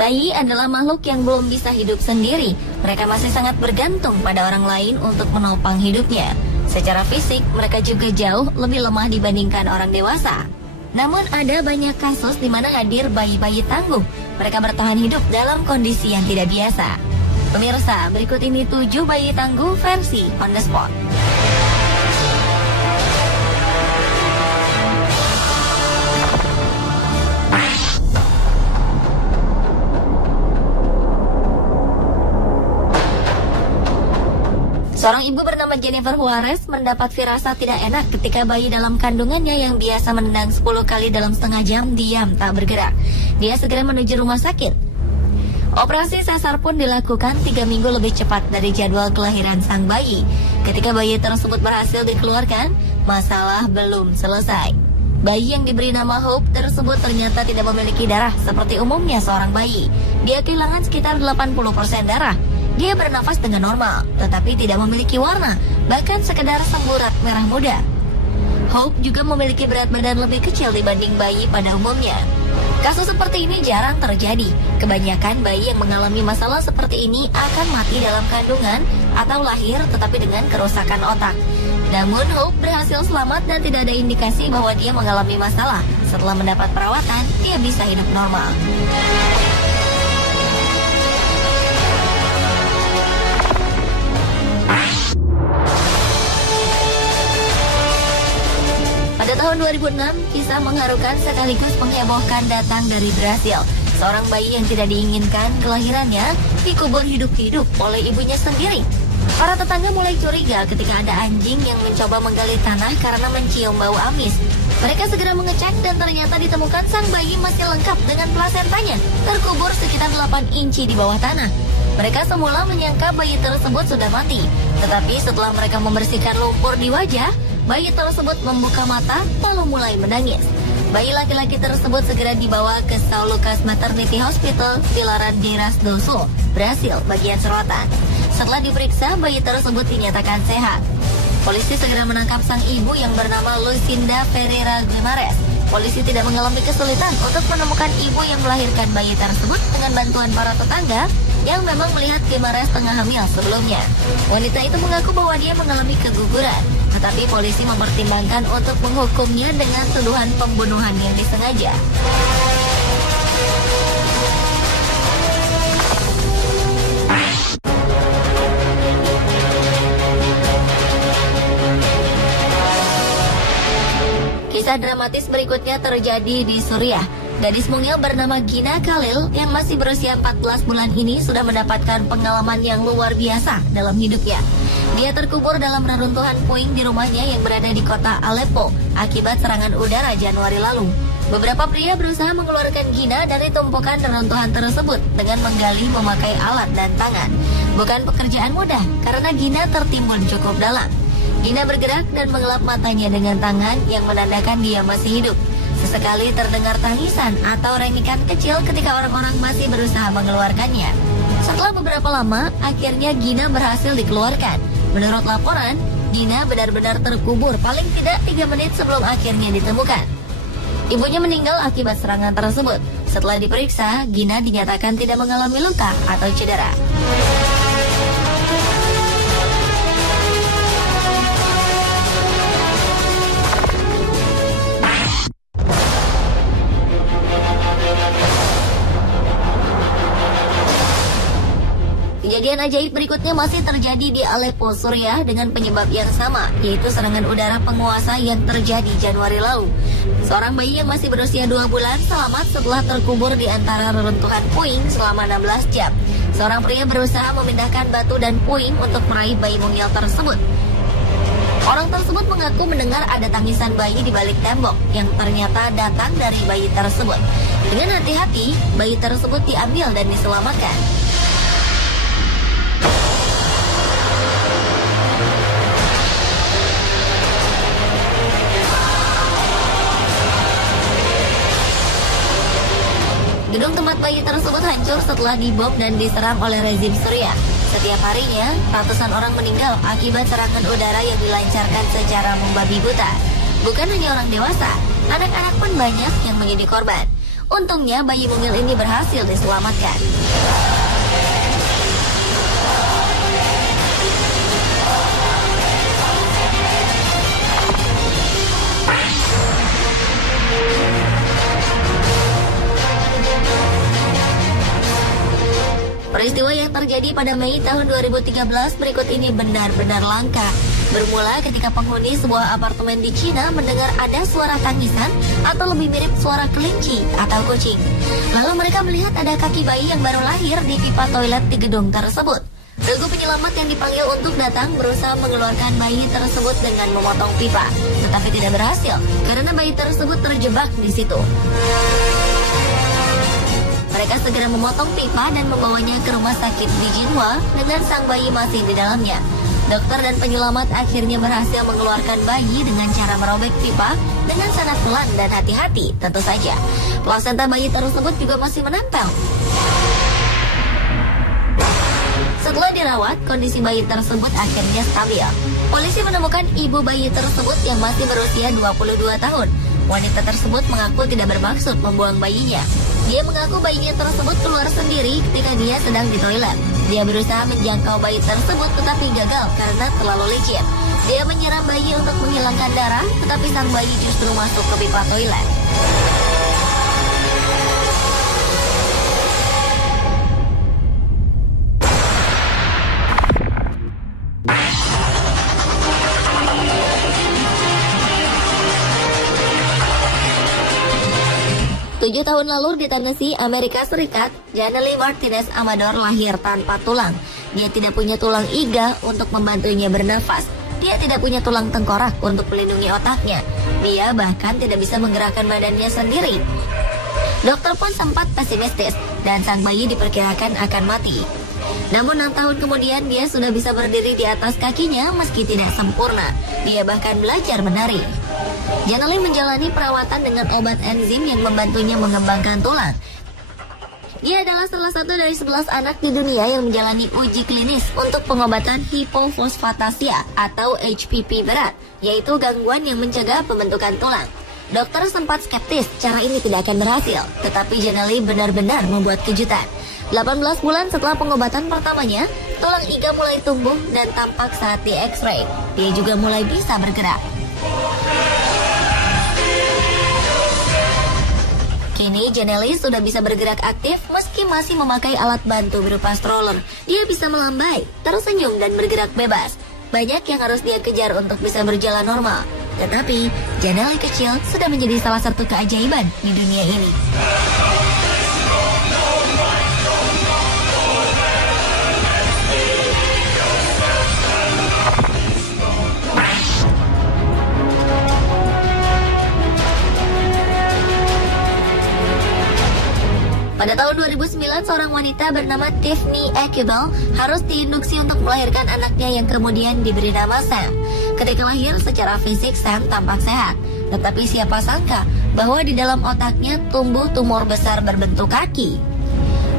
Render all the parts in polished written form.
Bayi adalah makhluk yang belum bisa hidup sendiri. Mereka masih sangat bergantung pada orang lain untuk menopang hidupnya. Secara fisik, mereka juga jauh lebih lemah dibandingkan orang dewasa. Namun ada banyak kasus di mana hadir bayi-bayi tangguh. Mereka bertahan hidup dalam kondisi yang tidak biasa. Pemirsa, berikut ini 7 bayi tangguh versi on the spot. Seorang ibu bernama Jennifer Juarez mendapat firasat tidak enak ketika bayi dalam kandungannya yang biasa menendang 10 kali dalam setengah jam diam tak bergerak. Dia segera menuju rumah sakit. Operasi sesar pun dilakukan 3 minggu lebih cepat dari jadwal kelahiran sang bayi. Ketika bayi tersebut berhasil dikeluarkan, masalah belum selesai. Bayi yang diberi nama Hope tersebut ternyata tidak memiliki darah seperti umumnya seorang bayi. Dia kehilangan sekitar 80% darah. Dia bernafas dengan normal, tetapi tidak memiliki warna, bahkan sekedar semburat merah muda. Hope juga memiliki berat badan lebih kecil dibanding bayi pada umumnya. Kasus seperti ini jarang terjadi. Kebanyakan bayi yang mengalami masalah seperti ini akan mati dalam kandungan atau lahir tetapi dengan kerusakan otak. Namun Hope berhasil selamat dan tidak ada indikasi bahwa dia mengalami masalah. Setelah mendapat perawatan, dia bisa hidup normal. Pada tahun 2006, kisah mengharukan sekaligus menghebohkan datang dari Brasil. Seorang bayi yang tidak diinginkan kelahirannya dikubur hidup-hidup oleh ibunya sendiri. Para tetangga mulai curiga ketika ada anjing yang mencoba menggali tanah karena mencium bau amis. Mereka segera mengecek dan ternyata ditemukan sang bayi masih lengkap dengan plasentanya, terkubur sekitar 8 inci di bawah tanah. Mereka semula menyangka bayi tersebut sudah mati, tetapi setelah mereka membersihkan lumpur di wajah, bayi tersebut membuka mata lalu mulai menangis. Bayi laki-laki tersebut segera dibawa ke São Lucas Maternity Hospital, Vilaran Gerais do Sul, Brasil, bagian selatan. Setelah diperiksa, bayi tersebut dinyatakan sehat. Polisi segera menangkap sang ibu yang bernama Lucinda Ferreira Guimarães. Polisi tidak mengalami kesulitan untuk menemukan ibu yang melahirkan bayi tersebut dengan bantuan para tetangga yang memang melihat Guimarães tengah hamil sebelumnya. Wanita itu mengaku bahwa dia mengalami keguguran, tetapi polisi mempertimbangkan untuk menghukumnya dengan tuduhan pembunuhan yang disengaja. Kisah dramatis berikutnya terjadi di Suriah. Gadis mungil bernama Gina Khalil yang masih berusia 14 bulan ini sudah mendapatkan pengalaman yang luar biasa dalam hidupnya. Dia terkubur dalam reruntuhan puing di rumahnya yang berada di kota Aleppo akibat serangan udara Januari lalu. Beberapa pria berusaha mengeluarkan Gina dari tumpukan reruntuhan tersebut dengan menggali memakai alat dan tangan. Bukan pekerjaan mudah karena Gina tertimbun cukup dalam. Gina bergerak dan mengelap matanya dengan tangan yang menandakan dia masih hidup. Sesekali terdengar tangisan atau rengikan kecil ketika orang-orang masih berusaha mengeluarkannya. Setelah beberapa lama, akhirnya Gina berhasil dikeluarkan. Menurut laporan, Gina benar-benar terkubur paling tidak 3 menit sebelum akhirnya ditemukan. Ibunya meninggal akibat serangan tersebut. Setelah diperiksa, Gina dinyatakan tidak mengalami luka atau cedera. Kejadian ajaib berikutnya masih terjadi di Aleppo, Suriah dengan penyebab yang sama, yaitu serangan udara penguasa yang terjadi Januari lalu. Seorang bayi yang masih berusia 2 bulan selamat setelah terkubur di antara reruntuhan puing selama 16 jam. Seorang pria berusaha memindahkan batu dan puing untuk meraih bayi mungil tersebut. Orang tersebut mengaku mendengar ada tangisan bayi di balik tembok yang ternyata datang dari bayi tersebut. Dengan hati-hati, bayi tersebut diambil dan diselamatkan. Gedung tempat bayi tersebut hancur setelah dibom dan diserang oleh rezim Suriah. Setiap harinya, ratusan orang meninggal akibat serangan udara yang dilancarkan secara membabi buta. Bukan hanya orang dewasa, anak-anak pun banyak yang menjadi korban. Untungnya bayi mungil ini berhasil diselamatkan. Peristiwa yang terjadi pada Mei tahun 2013 berikut ini benar-benar langka. Bermula ketika penghuni sebuah apartemen di Cina mendengar ada suara tangisan atau lebih mirip suara kelinci atau kucing. Lalu mereka melihat ada kaki bayi yang baru lahir di pipa toilet di gedung tersebut. Regu penyelamat yang dipanggil untuk datang berusaha mengeluarkan bayi tersebut dengan memotong pipa, tetapi tidak berhasil karena bayi tersebut terjebak di situ. Mereka segera memotong pipa dan membawanya ke rumah sakit di Jinhua dengan sang bayi masih di dalamnya. Dokter dan penyelamat akhirnya berhasil mengeluarkan bayi dengan cara merobek pipa dengan sangat pelan dan hati-hati, tentu saja. Plasenta bayi tersebut juga masih menempel. Setelah dirawat, kondisi bayi tersebut akhirnya stabil. Polisi menemukan ibu bayi tersebut yang masih berusia 22 tahun. Wanita tersebut mengaku tidak bermaksud membuang bayinya. Dia mengaku bayinya tersebut keluar sendiri ketika dia sedang di toilet. Dia berusaha menjangkau bayi tersebut tetapi gagal karena terlalu licin. Dia menyiram bayi untuk menghilangkan darah, tetapi sang bayi justru masuk ke pipa toilet. Tujuh tahun lalu di Tennessee, Amerika Serikat, Janelle Martinez Amador lahir tanpa tulang. Dia tidak punya tulang iga untuk membantunya bernafas. Dia tidak punya tulang tengkorak untuk melindungi otaknya. Dia bahkan tidak bisa menggerakkan badannya sendiri. Dokter pun sempat pesimistis dan sang bayi diperkirakan akan mati. Namun 6 tahun kemudian dia sudah bisa berdiri di atas kakinya meski tidak sempurna. Dia bahkan belajar menari. Janelle menjalani perawatan dengan obat enzim yang membantunya mengembangkan tulang. Dia adalah salah satu dari 11 anak di dunia yang menjalani uji klinis untuk pengobatan hipofosfatasia atau HPP berat, yaitu gangguan yang mencegah pembentukan tulang. Dokter sempat skeptis cara ini tidak akan berhasil, tetapi Janelle benar-benar membuat kejutan. 18 bulan setelah pengobatan pertamanya, tulang iga mulai tumbuh dan tampak saat di X-ray. Dia juga mulai bisa bergerak. Kini Janelle sudah bisa bergerak aktif meski masih memakai alat bantu berupa stroller. Dia bisa melambai, tersenyum dan bergerak bebas. Banyak yang harus dia kejar untuk bisa berjalan normal. Tetapi Janelle kecil sudah menjadi salah satu keajaiban di dunia ini. Pada tahun 2009, seorang wanita bernama Tiffany Ekebel harus diinduksi untuk melahirkan anaknya yang kemudian diberi nama Sam. Ketika lahir, secara fisik Sam tampak sehat. Tetapi siapa sangka bahwa di dalam otaknya tumbuh tumor besar berbentuk kaki.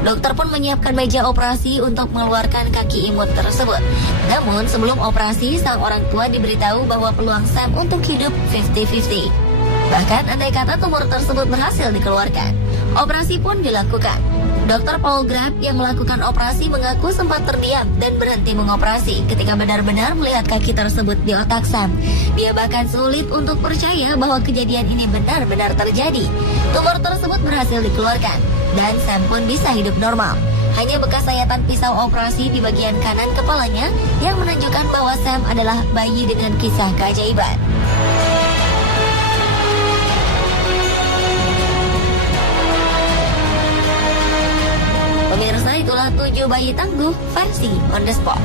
Dokter pun menyiapkan meja operasi untuk mengeluarkan kaki imut tersebut. Namun sebelum operasi, sang orang tua diberitahu bahwa peluang Sam untuk hidup 50-50. Bahkan andai kata tumor tersebut berhasil dikeluarkan, operasi pun dilakukan. Dr. Paul Grab yang melakukan operasi mengaku sempat terdiam dan berhenti mengoperasi ketika benar-benar melihat kaki tersebut di otak Sam. Dia bahkan sulit untuk percaya bahwa kejadian ini benar-benar terjadi. Tumor tersebut berhasil dikeluarkan dan Sam pun bisa hidup normal. Hanya bekas sayatan pisau operasi di bagian kanan kepalanya yang menunjukkan bahwa Sam adalah bayi dengan kisah keajaiban. Pemirsa, itulah 7 bayi tangguh versi On The Spot.